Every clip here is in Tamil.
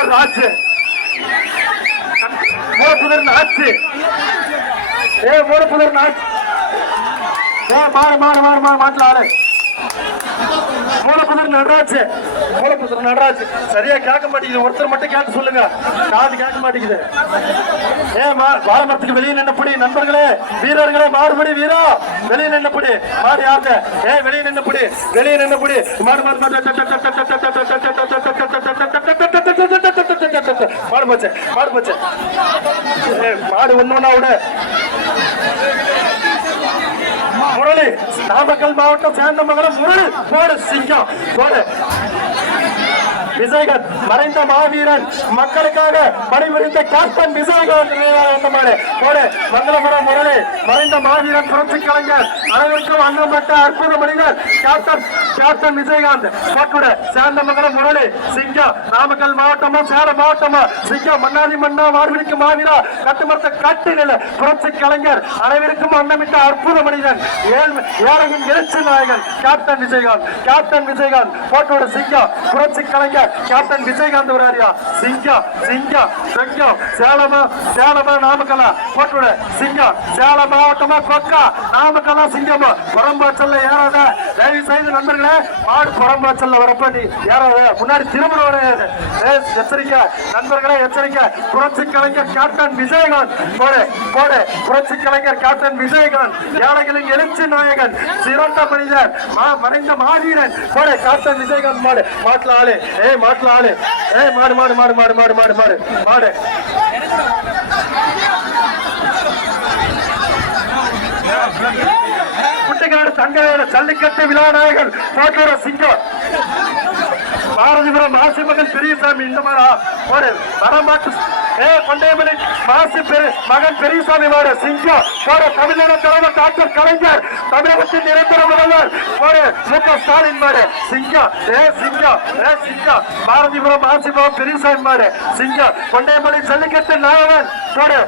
மூலப்புதர் ஆச்சு மூலப்புதர் ஆச்சு ஏ மூலப்புதர் ஆச்சு ஏ மாறு மாறு மாறு மாறு மாட்டல ஆளு மூலப்புதர் மூலப்புதர் சரியா கேட்க மாட்டேங்குது ஒருத்தர் மட்டும் கேட்டு சொல்லுங்க காது கேட்க மாட்டேங்குது ஏ மா மரத்துக்கு வெளியே நின்னபடி நண்பர்களே வீரர்களே மாறுபடி வீரா வெளியே நின்னபடி மாறு யாருங்க ஏ வெளியே நின்னபடி வெளியே நின்னபடி மாடு மாடு மாடு மாடு போச்சு மாடு போச்சு மாடு ஒண்ணு விட. முரளி நாமக்கல் மாவட்டம் சேந்தமங்கலம் முரளி போடு சிங்கம் போடு. விஜயகாந்த் மறைந்த மாவீரன் மக்களுக்காக பணிபுரிந்த கேப்டன் விஜயகாந்த் நினைவாக மாடு மங்களபுரம் முரளி மறைந்த மாவீரன் புரட்சி கலைஞர் அனைவருக்கும் அங்கப்பட்ட அற்புத மனிதர் கேப்டன் கேப்டன் விஜயகாந்த். போட்டுட சேந்தமங்கலம் முரளி சிங்கம் நாமக்கல் மாவட்டமா சேலம் மாவட்டமா சிங்கம் மன்னாதி மன்னா மார்பிடிக்கு மாவீரா கட்டுமரத்தை கட்டில புரட்சி கலைஞர் அனைவருக்கும் அன்னமிட்ட அற்புத மனிதன் ஏழ் ஏழையின் எழுச்சி நாயகன் கேப்டன் விஜயகாந்த். கேப்டன் விஜயகாந்த் போட்டோட சிங்கம் புரட்சி கலைஞர் கேப்டன் விஜயகாந்த் வராரியா. சிங்கம் சிங்கம் சிங்கம் சேலமா சேலமா நாமக்கல்லா போட்டோட சிங்கம் சேலம் மாவட்டமா கொக்கா நாமக்கலா சிங்கம் புறம்பாச்சல்ல ஏறாத. தயவு செய்து நண்பர்களே மாடு புறம்பாச்சல்ல வரப்ப நீ ஏறாத. முன்னாடி திரும்ப வரையாது எச்சரிக்கை. நண்பர்களே எச்சரிக்கை. புரட்சி கலைஞர் கேப்டன் விஜயகாந்த். போடு போடு. புரட்சி கலைஞர் கேப்டன் விஜயகாந்த். ஏழைகளின் எழுச்சி நாயகன். சிறந்த மனிதர். மறைந்த மாவீரன். போடு கேப்டன் விஜயகாந்த் மாடு. மாட்டில் ஆளு. ஏய் மாட்டுல ஆளு. ஏய் மாடு மாடு மாடு மாடு மாடு மாடு மாடு மாடு. குட்டிக்காடு தங்கவேல ஜல்லிக்கட்டு விழாநாயகன் போட்டோர சிங்கம். பாரதிபுரம் மாசி மகன் பெரியசாமி இந்த மாதிரி ஒரு வடமாட்டு ஏ கொண்டையமலை மாசி பெரு மகன் பெரியசாமி மாடு சிங்கம் போற தமிழக தலைவர் டாக்டர் கலைஞர் தமிழகத்தின் நிரந்தர முதல்வர் ஒரு மு க ஸ்டாலின் மாடு சிங்கம் ஏ சிங்கம் ஏ சிங்கம் பாரதிபுரம் மாசி மகன் பெரியசாமி மாடு சிங்கம் கொண்டையமலை ஜல்லிக்கட்டு நாயகன் போடு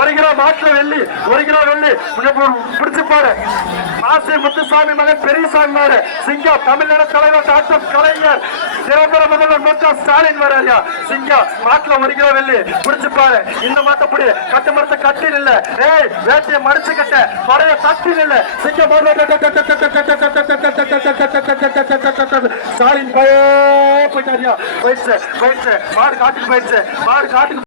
ஒரு கிலோ மாட்டுல வெள்ளி ஒரு கிலோ வெள்ளி பிடிச்சு பாரு மாசி முத்துசாமி மகன் பெரியசாமி மாறு சிங்கம் தமிழ்நாடு தலைவர் டாக்டர் கலைஞர் நிரந்தர முதல்வர் மு க ஸ்டாலின் வரையா சிங்கம் மாட்டுல ஒரு கிலோ வெள்ளி பிடிச்சு பாரு இந்த மாட்டை பிடி கட்டு மரத்தை கட்டி நில்ல ஏய் வேட்டையை மடிச்சு கட்ட படைய தட்டி நில்ல சிங்கம் ஸ்டாலின் போயிட்டாரியா போயிடுச்சு போயிடுச்சு மாடு காட்டுக்கு போயிடுச்சு மாடு காட்டுக்கு